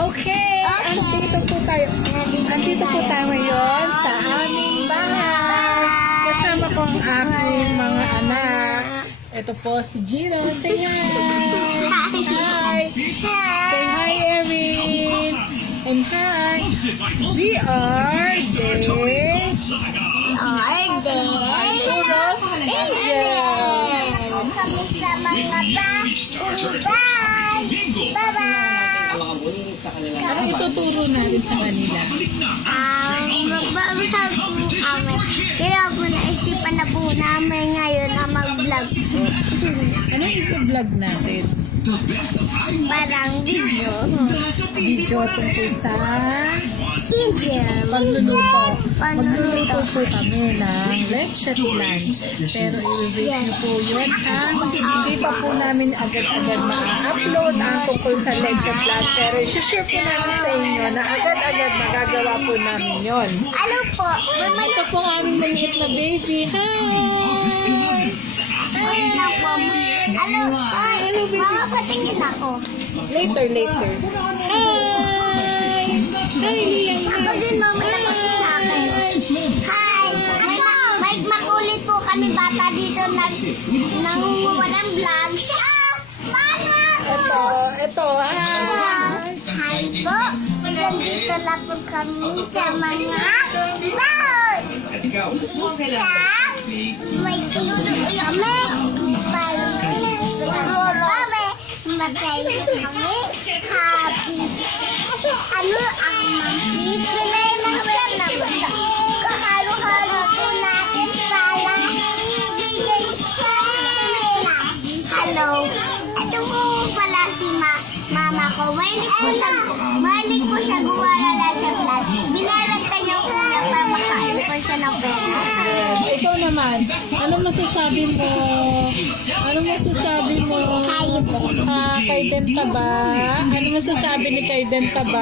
Okay, andito po tayo ngayon sa aming bahay. Kasama ko ang aking mga anak. Ito po si Gino. Say hi. Hi. Say hi, Erin. And hi. We are Arturo's Angel. Kami sa mga bye-bye. Ano ituturo natin sa kanila? Magbabahag po kami. Kaya po naisipan na po namin ngayon na mag-vlog po. Ano i-vlog natin? Parang video. Video tungkol sa Video. pagluluto. Magluluto po kami ng leche flan. Pero i-review niyo po yun ha. Hindi pa po namin agad-agad ma-upload ang tungkol sa leche flan. Pero i-share po namin sa inyo na agad-agad magagawa po namin yun. Ano po? Ito po ang aming maliit na baby. Hi! Wait lang po. Ano? Mama, patingin ako. Later. Hi! Ako din, mama, tapos sa akin. Hi! May makulit po kami bata dito nangunguha ng vlog. Mama! Ito, hi! Hi po! Nandito na po kami sa mga vlog. May tito kami. Magaling kami. Happy. Ano ang mampis? Pinay lang siya na basta. Kahalo-halo po natin para ibigay siya. Hello. Ito po pala si mama ko. Mahilig po siya gumawa lang sa vlog. Binaratan niya po niya para makain po siya ng pera. Ikaw naman, ano masasabi mo? Kay Dentaba? Ano masasabi ni kay Dentaba?